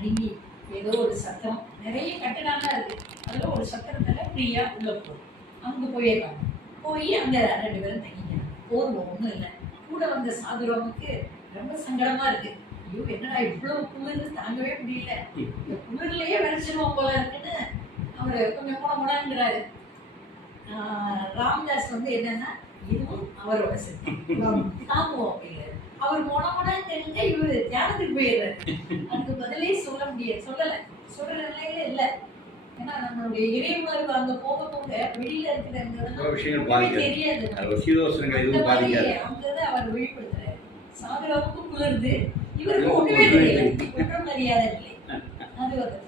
நடுங்கி ஏதோ ஒரு சத்தம், நிறைய கட்டணம்லாம் இருக்கு, அதில் ஒரு சத்திரத்தில் ஃப்ரீயாக உள்ள போகும். அங்கே போயிடுறாங்க. போய் அங்கே 2 பேரும் தங்கிக்கிறாங்க. போதும், ஒன்றும் இல்லை. கூட வந்த சாதுராமுக்கு ரொம்ப சங்கடமா இருக்கு. ஐயோ, என்னடா இவ்வளவு குளிர், தாங்கவே முடியல, இந்த குளிர்லயே விளைச்சிருவோம் போல இருக்குன்னு அவரு கொஞ்சம் முடங்கிறாரு. ராமதாஸ் வந்து என்னன்னா, இதுவும் அவரோட சித்தம், தாங்குவோம் அப்படிங்கிறாரு. அவர் முடங்க இவரு தியானத்துக்கு போயிடுறாரு. அதுக்கு பதிலே சொல்ல முடியாது, சொல்ற நிலையில இல்லை. ஏன்னா நம்மளுடைய இறைவருக்கு அங்க போக போக வெளியில இருக்கிற தெரியாது. அங்கதான் அவர் வெளிப்படுத்துறாரு. சாதுராவுக்கும் குளிர்ந்து, இவருக்கு ஒண்ணுமே தெரியல, ஒன்றும் மரியாதை இல்லை. அது வந்து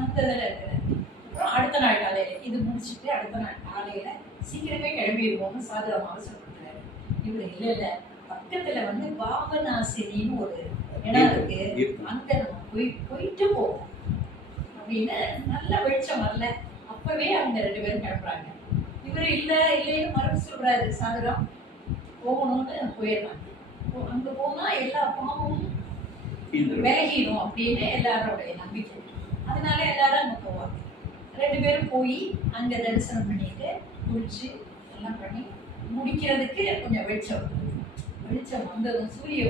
அந்த இதில் இருக்கிறார். அப்புறம் அடுத்த நாள் காலையில இது முடிச்சுட்டு அடுத்த நாள் காலையில சீக்கிரமே கிளம்பிடுவோம்னு சாதுராம் அவசரப்படுறாரு. இவர் இல்ல இல்ல, பக்கத்துல வந்து பாபநாசினின்னு ஒரு இடம் இருக்கு, அங்க நம்ம போயிட்டு போவோம் அப்படின்னு. நல்ல வெளிச்சம் வரல, அப்பவே அவங்க 2 பேரும் கிளம்புறாங்க. இவரு இல்லைன்னு மறுப்பு சொல்றாரு. சாதுராம் போகணும்னு போயிடுறாங்க. அங்க போனா எல்லா பாவமும் விலகிடும் அப்படின்னு எல்லாரோடைய நம்பிக்கை. அதனால எல்லாரும் அங்க போவாங்க. 2 பேரும் போய் அங்க தரிசனம் பண்ணிட்டு குளிச்சு எல்லாம் பண்ணி முடிக்கிறதுக்கு கொஞ்சம் வெளிச்சம் வந்ததும் சூரிய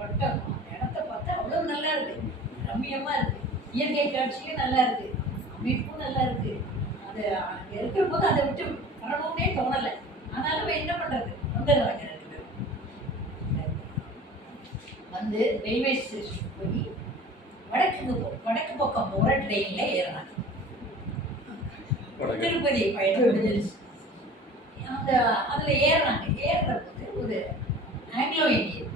பட்டம் அந்த இடத்த பார்த்தா அவ்வளவு நல்லா இருக்கு, ரம்மியமா இருக்கு. இயற்கை காட்சியும் நல்லா இருக்கு, அமைப்பும் நல்லா இருக்கு. அது அங்க இருக்கிற போது அதை விட்டு வரணும்னே தோணலை. ஆனாலும் என்ன பண்றது, வந்துடுறாங்க 2 பேரும். வந்து ரயில்வே ஸ்டேஷன் போய் வடக்கு பக்கம் போற ட்ரெயின்ல ஏறினாங்க. திருப்பதி பயணம் அந்த அதுல ஏறுறாங்க. ஏறுற போது ஒரு ஆங்கிலோ இந்தியன்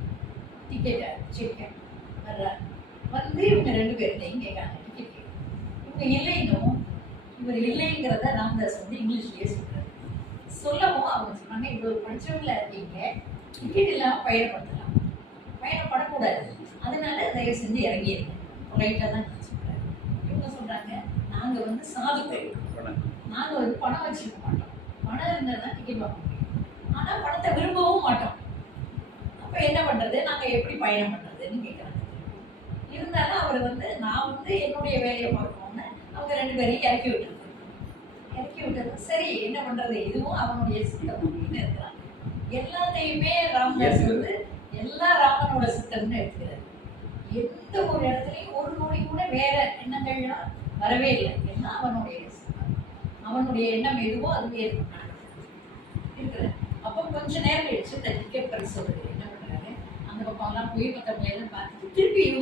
டிக்கெட் வச்சிருக்கேன் வர்றாரு. வந்து இவங்க 2 பேர்த்தையும் கேட்காங்க டிக்கெட். இவங்க இல்லைன்னும், இவர் இல்லைங்கிறத ராமதாஸ் வந்து இங்கிலீஷ்லயே சொல்றாரு. சொல்லவும் அவங்க சொன்னாங்க, இவ்வளவு படிச்சவங்களா இருக்கீங்க, டிக்கெட் இல்லாம பயணப்படக்கூடாது, அதனால தயவு செஞ்சு இறங்கிடுங்க, ரைட்டா தான் சொல்றாரு. இவங்க சொல்றாங்க, நாங்க வந்து சாதுக்கள், நாங்க வந்து பணம் வச்சிருக்க மாட்டோம், பணம் இருந்தால் தான் டிக்கெட் வாங்க முடியும், ஆனா பணத்தை விரும்பவும் மாட்டோம். அப்ப என்ன பண்றது, நாங்க எப்படி பயணம் பண்றதுன்னு கேட்கறாங்க. இருந்தாலும் அவர் வந்து நான் வந்து என்னுடைய வேலையை பார்க்கணும்னு அவங்க 2 பேரையும் இறக்கி விட்டது. சரி, என்ன பண்றது, இதுவும் அவனுடைய சித்தம் அப்படின்னு இருக்கிறாங்க. எல்லாத்தையுமே ராமதாஸ் வந்து எல்லாம் ராமனோட சித்தம்னு எடுத்துக்கிறாரு. எந்த ஒரு இடத்துலையும் ஒரு நொடி கூட வேற எண்ணங்கள்லாம் வரவே இல்லை. எல்லாம் அவனுடைய சித்தம், அவனுடைய எண்ணம் எதுவோ அதுவே இருக்கிறார். அப்போ கொஞ்ச நேரம் கழிச்சு இந்த டிக்கெட் பரிசோதனை என்ன பண்றாரு, அந்த பக்கம் எல்லாம் போய் மற்றவங்க எல்லாம் பார்த்துட்டு திருப்பி இவங்க